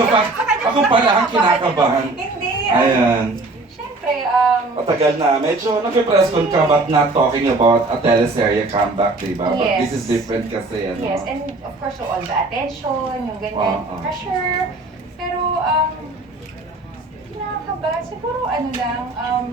Ako pa, ako pala ang kinakabahan. Hindi. Ayan. Siyempre, um, Matagal na. Medyo nag-press con ka but not talking about a teleserye comeback, di ba? But Yes. this is different kasi, ano? yes, and of course, so all the attention, yung ganyan, Oo. pressure. Pero, um, kinakaba, siguro ano lang, um,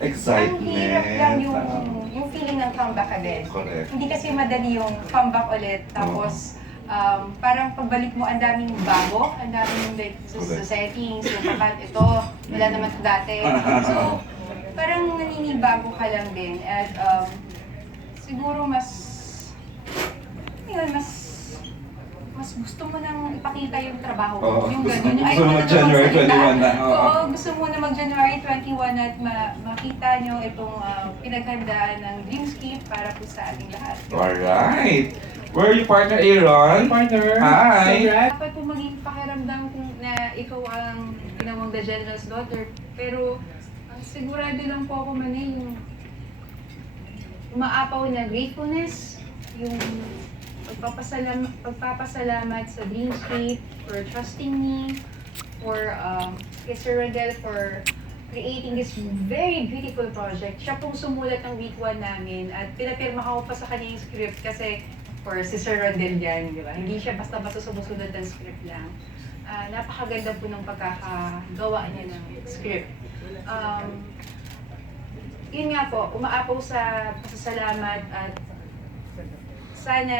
ang Excitement. hirap lang yung, Ah, yung feeling ng comeback agad. correct. Hindi kasi madali yung comeback ulit. Tapos, um, parang pagbalik mo, ang daming bago, ang daming like, sa sa settings, yung kapag ito, wala naman ito dati. So, parang naninibago ka lang din. At um, siguro mas, yun, mas mas gusto mo nang ipakita yung trabaho mo. Oo, yung gusto- ganun. Yung gusto mo mag-January magsalita. 21 na, oo. Oo, gusto mo na mag-January 21 at ma- makita nyo itong uh, pinaghandaan ng Dreamscape para po sa ating lahat. Alright. Where are you, partner Aaron? Partner. Hi. Congrats. Dapat po maging pakiramdam kung na ikaw ang tinawag the general's daughter. Pero ang sigurado lang po ako man eh, yung umaapaw na gratefulness, yung pagpapasalam, pagpapasalamat sa Dreamscape for trusting me, for um, kay Sir Rodel for creating this very beautiful project. Siya pong sumulat ng week 1 namin at pinapirma ko pa sa kanya yung script kasi for si Sir Rodel yan, di ba? Hindi siya basta-basta sumusunod ng script lang. Ah, napakaganda po ng pagkakagawa niya ng script. Um, yun nga po, umaapaw sa pasasalamat at sana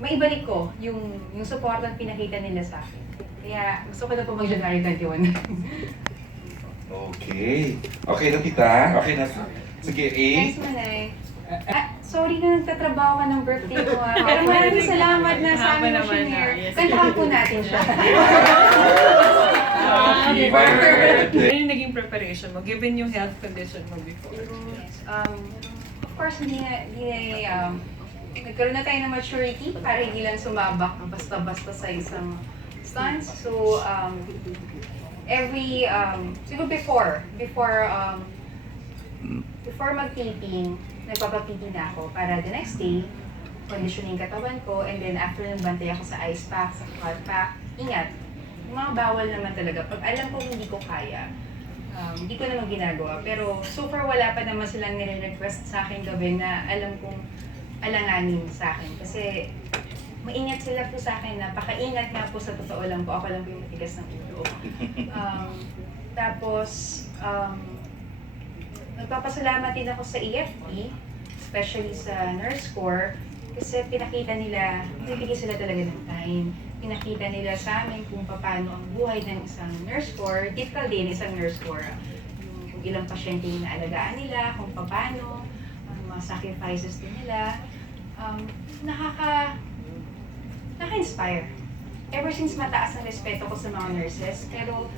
maibalik ko yung yung support at pinakita nila sa akin. Kaya gusto ko na po mag-January 21. Okay. Okay na kita? Okay na. Sige, A. Thanks, Manay. Ah, sorry na nagtatrabaho ka ng birthday ko ah. Pero maraming salamat na sa Haba amin naman missionary. yes. Kantahan po natin siya. Happy birthday. Ano yung naging preparation mo, given yung health condition mo before? Yes. Um, of course, hindi na, hindi na, um, nagkaroon na tayo ng maturity para hindi lang sumabak basta-basta sa isang stance. So, um, every, um, siguro before, before, um, before mag-taping, nagpapapiti na ako para the next day, conditioning katawan ko, and then after nun bantay ako sa ice pack, sa hot pack, ingat. Yung mga bawal naman talaga. Pag alam ko hindi ko kaya, um, hindi ko naman ginagawa. Pero so far wala pa naman silang nire-request sa akin gawin na alam kong alanganin sa akin. Kasi maingat sila po sa akin, napakaingat nga po sa totoo lang po. Ako lang po yung matigas ng ulo. Um, tapos, um, nagpapasalamat din ako sa EFT, especially sa Nurse Corps, kasi pinakita nila, bibigyan sila talaga ng time. Pinakita nila sa amin kung paano ang buhay ng isang nurse corps, typical din isang nurse corps. Kung ilang pasyente yung naalagaan nila, kung paano, ang mga sacrifices din nila. Um, nakaka, nakaka-inspire. Ever since mataas ang respeto ko sa mga nurses, pero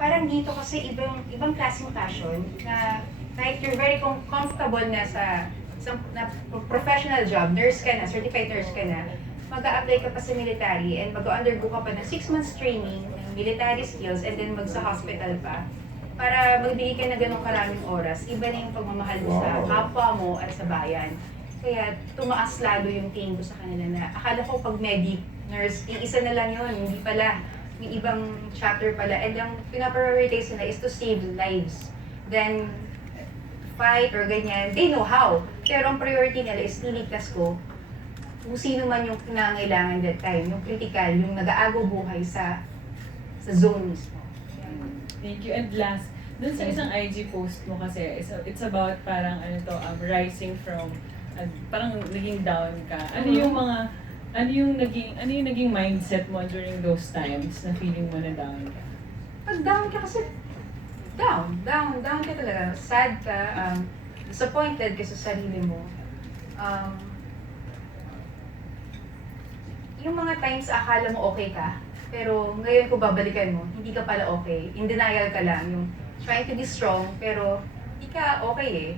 parang dito kasi ibang ibang klaseng passion na kahit you're very com- comfortable na sa sa na professional job, nurse ka na, certified nurse ka na, mag apply ka pa sa military and mag-undergo ka pa ng 6 months training ng military skills and then mag sa hospital pa para magbigay ka na ganong karaming oras. Iba na yung pagmamahal mo sa kapwa mo at sa bayan. Kaya tumaas lalo yung tingin ko sa kanila na akala ko pag medic, nurse, yung isa na lang yun, hindi pala. May ibang chapter pala. And ang pinaprioritize nila is to save lives. Then, fight or ganyan, they know how. Pero ang priority nila is liligtas ko kung sino man yung nangailangan that time, yung critical, yung nag-aago buhay sa sa zone mismo. Thank you. And last, dun sa isang IG post mo kasi, it's, it's about parang ano to, um, rising from, uh, parang naging down ka. Ano Mhm. yung mga, ano yung naging, ano yung naging mindset mo during those times na feeling mo na down ka? Pag down ka kasi, down, down, down ka talaga. Sad ka, um, disappointed ka sa sarili mo. Um, yung mga times akala mo okay ka, pero ngayon kung babalikan mo, hindi ka pala okay. In denial ka lang, yung trying to be strong, pero hindi ka okay eh.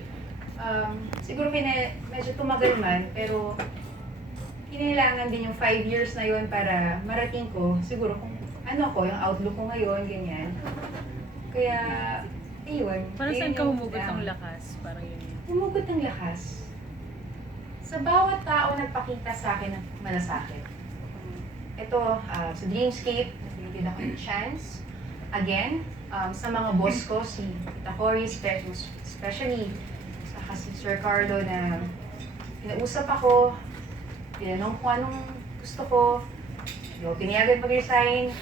Um, siguro kina, medyo tumagal man, pero kinailangan din yung five years na yun para marating ko, siguro kung ano ko, yung outlook ko ngayon, ganyan. Kaya, ayun. Para yun saan ka humugot ng lakas? Parang yun. Humugot ng lakas. Sa bawat tao nagpakita sa akin ng malasakit. ito, ah, sa Dreamscape, nabigyan ako ng chance. Again, um, sa mga boss ko, si Tita Cory, spe- especially sa si Sir Carlo na pinausap ako, tinanong ko anong gusto ko, yung pinayagan mag-resign,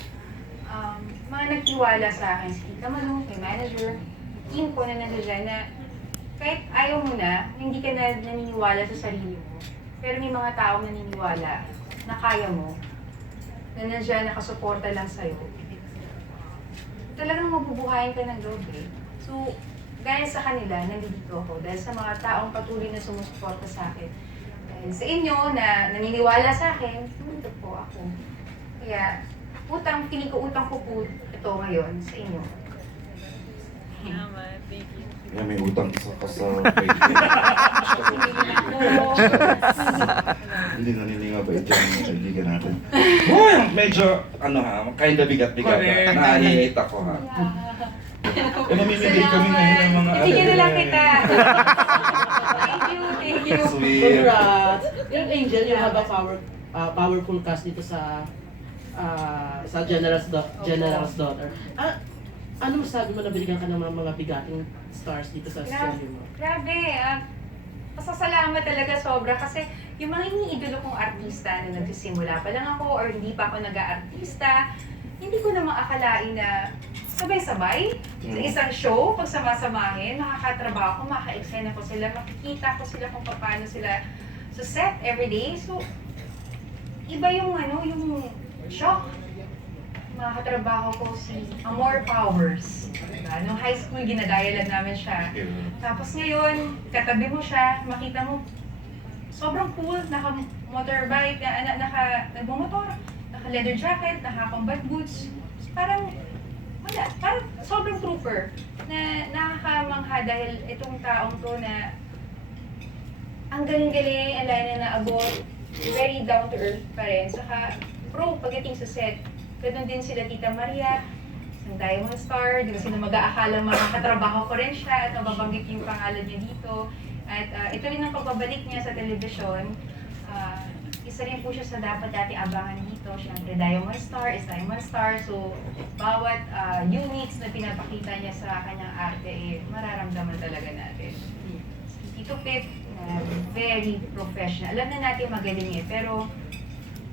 um, mga nagtiwala sa akin, si Tita Malu, kay manager, team ko na nandiyan na kahit ayaw mo na, hindi ka na naniniwala sa sarili mo. Pero may mga taong naniniwala na kaya mo, na nandiyan nakasuporta lang sa'yo. Talagang mabubuhayin ka ng loob eh. So, gaya sa kanila, nandito ako dahil sa mga taong patuloy na sumusuporta sa akin. Dahil sa inyo na naniniwala sa akin, nandito po ako. Kaya, utang, piling ko utang ko po ito ngayon sa inyo. Salamat. Thank you. Kaya may utang isa ka sa Hindi nanininga ba dyan yung kaibigan natin? Uy, medyo, ano ha, kind of bigat-bigat. Correct. Na-hate ako ha. Eh, mamimigay kami ngayon ng mga Ibigyan na lang ano, kita. You. Sweet. Congrats! Yung Angel, you have a power, uh, powerful cast dito sa uh, sa General's, do- General's Daughter. Ah, ano masabi mo na binigyan ka ng mga, mga bigating stars dito sa Grabe. studio mo? Grabe, ah, pasasalamat talaga sobra kasi yung mga iniidolo kong artista na nagsisimula pa lang ako or hindi pa ako nag-aartista, hindi ko namang akalain na sabay-sabay sa Mm. isang show, pagsama-samahin, makakatrabaho ko, maka-eksena ko sila, makikita ko sila kung paano sila sa set everyday. So, iba yung ano, yung shock. Makakatrabaho ko si Amor Powers. Diba? Nung high school, ginagaya lang namin siya. Tapos ngayon, katabi mo siya, makita mo, sobrang cool, naka-motorbike, na, na, naka, nagmumotor, naka-leather jacket, naka-combat boots. Parang, wala, parang sobrang trooper na nakakamangha dahil itong taong to na ang galing-galing, ang layo na naabot, very down to earth pa rin. Saka, pro, pagdating sa set, ganun din sila Tita Maria, isang Diamond Star, di ba sino mag-aakala makakatrabaho ko rin siya at mababanggit yung pangalan niya dito. At ah, ito rin ang pagbabalik niya sa telebisyon. Ah, isa rin po siya sa dapat dati abangan dito. Siyempre, Diamond Star is Diamond Star. So, bawat ah, units na pinapakita niya sa kanyang arte, eh, mararamdaman talaga natin. Si Tito Pip, na very professional. Alam na natin magaling eh, pero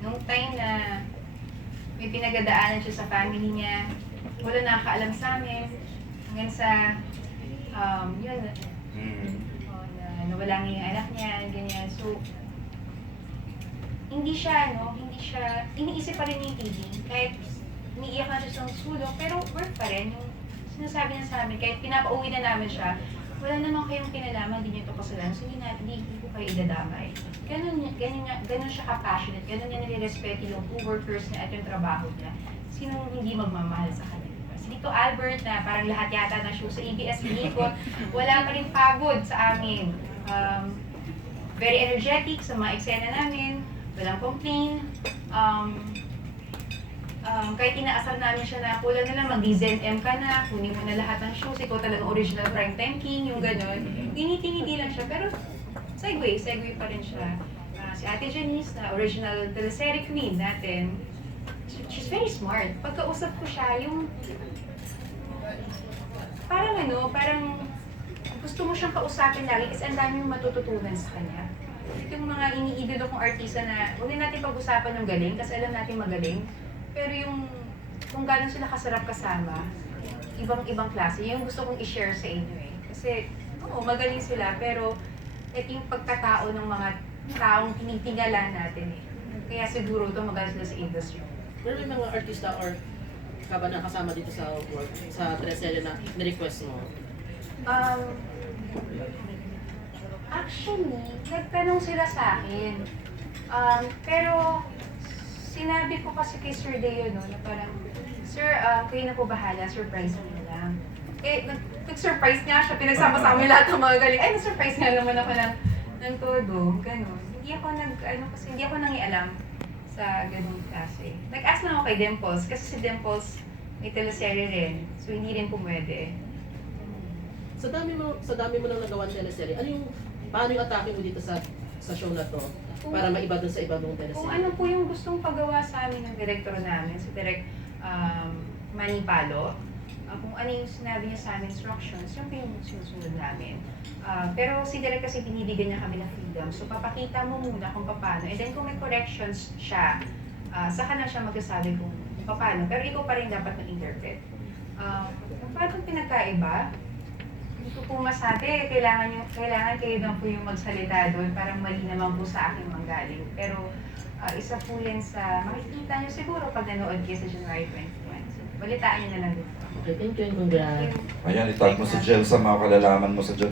nung time na may pinagadaanan siya sa family niya, wala nakakaalam sa amin. Hanggang sa, um, yun, Mm. oh, na nawala nga yung anak niya, ganyan. So, hindi siya, no, hindi siya, iniisip pa rin yung TV. Kahit umiiyak na siya sa sulok, pero work pa rin. Yung sinasabi niya sa amin, kahit pinapauwi na namin siya, wala naman kayong kinalaman, hindi niyo ito kasalanan, so hindi, na, hindi, hindi ko kayo idadamay. Ganun, ganun, niya, ganun siya ka-passionate, ganun niya nire-respeto yung co-workers niya at yung trabaho niya. Sinong hindi magmamahal sa kanya? Tito Albert na parang lahat yata ng show sa ABS Binikot, wala pa rin pagod sa amin. Um, very energetic sa mga eksena namin, walang complain. Um, um, kahit inaasar namin siya na kulang na lang, mag-Zen M ka na, kunin mo na lahat ng shows, ikaw talagang original primetime king, yung gano'n. Tiniti-ngiti lang siya, pero segue, segue pa rin siya. Ah, si Ate Janice na original teleserye queen natin, she- she's very smart. Pagkausap ko siya, yung parang ano, parang gusto mo siyang kausapin lagi kasi ang dami mong matututunan sa kanya. Yung mga iniidolo kong artista na, huwag na natin pag-usapan ng galing kasi alam natin magaling. Pero yung kung gano'n sila kasarap kasama, ibang-ibang klase, yun yung gusto kong i-share sa inyo eh. Kasi, oo, magaling sila, pero ito yung pagkatao ng mga taong tinitingala natin eh. Kaya siguro ito magaling sila sa industry. Pero may mga artista or ka ba na kasama dito sa work, sa teleserye na na-request mo? Um, actually, nagtanong sila sa akin. Um, pero, sinabi ko kasi kay Sir Deo, no, na parang, Sir, um, kayo na po bahala, surprise mo lang. Eh, nag- nag-surprise nga siya, pinagsama-sama yung lahat ng mga galing. Ay, na-surprise nga naman ako ng, ng todo, ganun. Hindi ako nag, ano, kasi hindi ako nangialam sa ganung klase. Nag-ask lang ako kay Dimples, kasi si Dimples may teleserye rin, so hindi rin pumwede. Sa dami mo sa dami mo nang nagawan teleserye, ano yung paano yung atake mo dito sa sa show na to? Kung- Para maiba dun sa iba mong Kung teleserye. ano po yung gustong pagawa sa amin ng director namin, si Direk um, Manny Palo, ah, kung ano yung sinabi niya sa amin instructions, yun po yung sinusunod namin. Ah, pero si Direk kasi binibigyan niya kami ng freedom. So papakita mo muna kung paano. And then kung may corrections siya, ah, saka na siya magsasabi kung paano. Pero ikaw pa rin dapat mag-interpret. Uh, paano pinagkaiba? Hindi ko po masabi. Kailangan, yung, kailangan kayo lang po yung magsalita doon. Parang mali naman po sa akin manggaling. Pero ah, isa po yan sa, makikita niyo siguro pag nanood kayo sa January 21. So, balitaan niyo na lang dito. Okay, thank you and congrats. Ayan, itag mo si Jel sa mga kalalaman mo sa